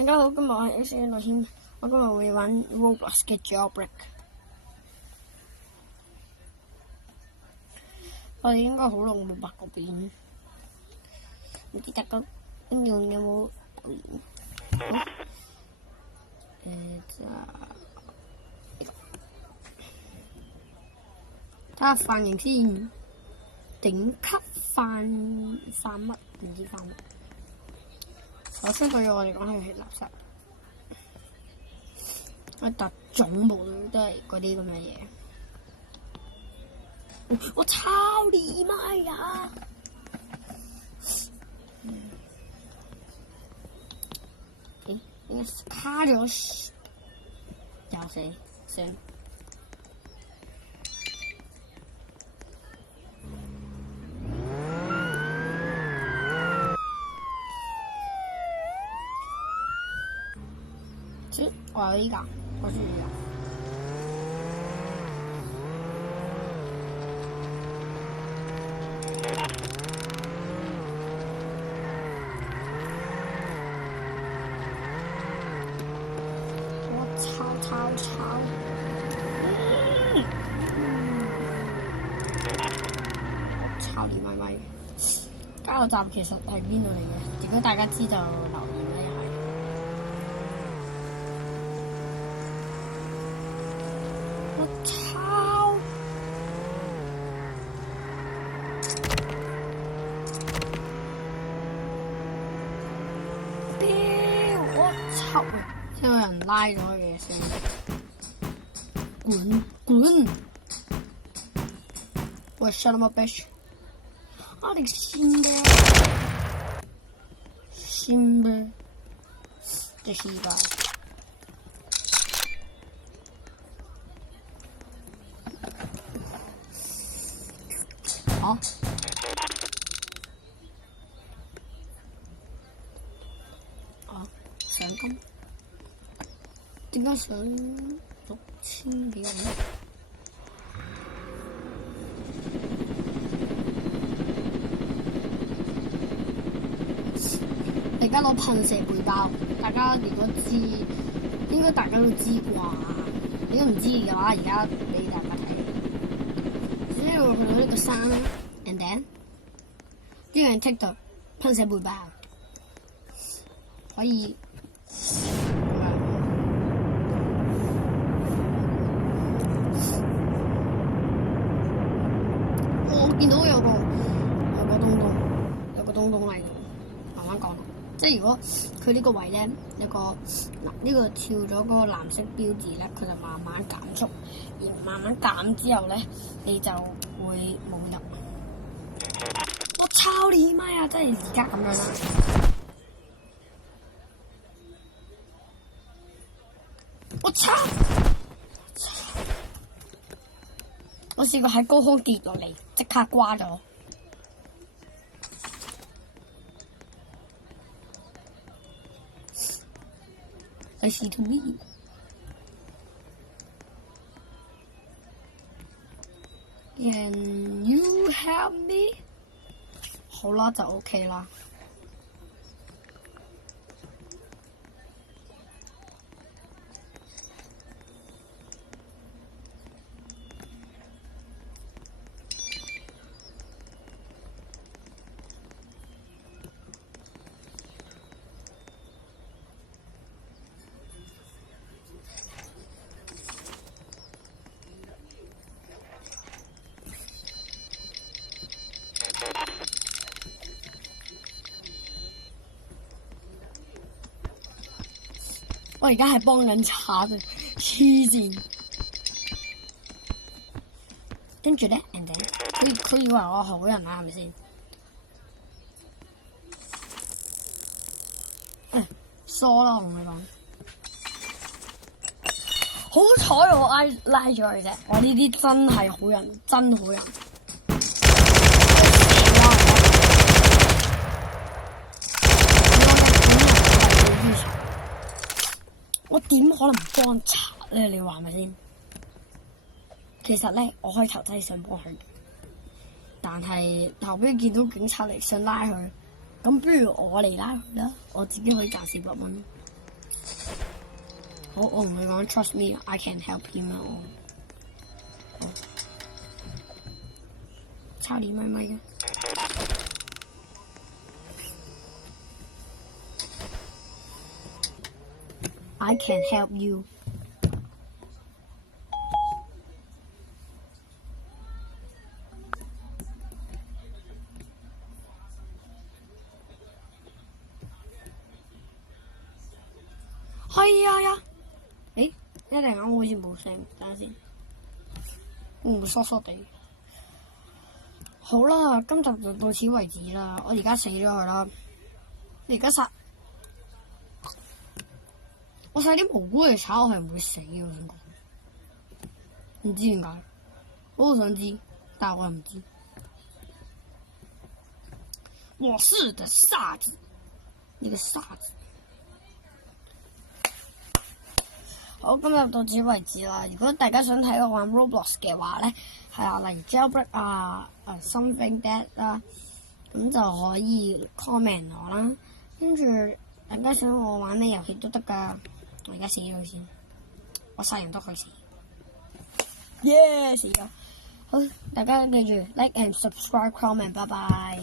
大家好，今日我係 S N 樂謙，我今日會玩 Roblox 嘅 Jailbreak。我哋應該好耐冇拍過片，唔知大家觀眾有冇留言？睇下範型先，頂級範乜？唔知範乜。首先對我嚟講係垃圾，我特種部都係嗰啲咁嘅嘢。我操你媽呀！應該卡咗，又死。我有依個，我中意呢個。我抄。抄你咪咪。加油站其實係邊度嚟嘅？如果大家知就留言啦，又係。我操！我操！聽到有人拉咗嘅聲，滾！喂 ，shut up bitch！ 啊，你信咩？信咩？這是一個。好。賞金點解上6000幾人呢？而家攞噴射背包，大家如果知，應該大家都知啩。如果唔知嘅話，而家俾大家睇。只要去到呢個山啦 ，and then 呢樣 tick 到噴射背包，可以。我見到有個東東嚟，慢慢講。即係如果佢呢個位咧有個嗱呢個跳咗嗰個藍色標誌咧，佢就慢慢減速，而慢慢減之後咧，你就會冇入。我操你媽呀！真係而家咁樣啦。我操！我試過喺高空跌落嚟，即刻瓜咗。Listen to me。Can you help me？ 好啦，就 OK 啦。我而家係幫緊賊嘅，黐線。跟住咧，人哋佢以為我係好人啦，係咪先？疏啦，我同你講。好彩我拉咗佢啫，我呢啲真係好人，真好人。我點可能幫賊咧？你話係咪先？其實咧，我開頭真係想幫佢，但係後尾見到警察嚟想拉佢，咁不如我嚟拉佢啦，我自己可以賺400蚊。好，我同佢講 trust me, I can help him 啊，我差啲咪咪嘅。I can help you。係啊！誒，一陣間好似冇聲，等下先，會唔會疏疏地？好啦，今集就到此為止啦。我而家死咗佢啦！你而家殺我殺啲無辜嘅賊，我係唔會死嘅。我想講，唔知點解，我好想知，但係我又唔知。我是的傻子，你個傻子。好，今日到此為止啦。如果大家想睇我玩 Roblox 嘅話咧，係啊，例如 Jailbreak something that 啦，咁就可以 comment 我啦。跟住大家想我玩咩遊戲都得㗎。我而家死咗佢先，我殺人都可以死。耶，死咗！好，大家記住 like and subscribe comment，拜拜。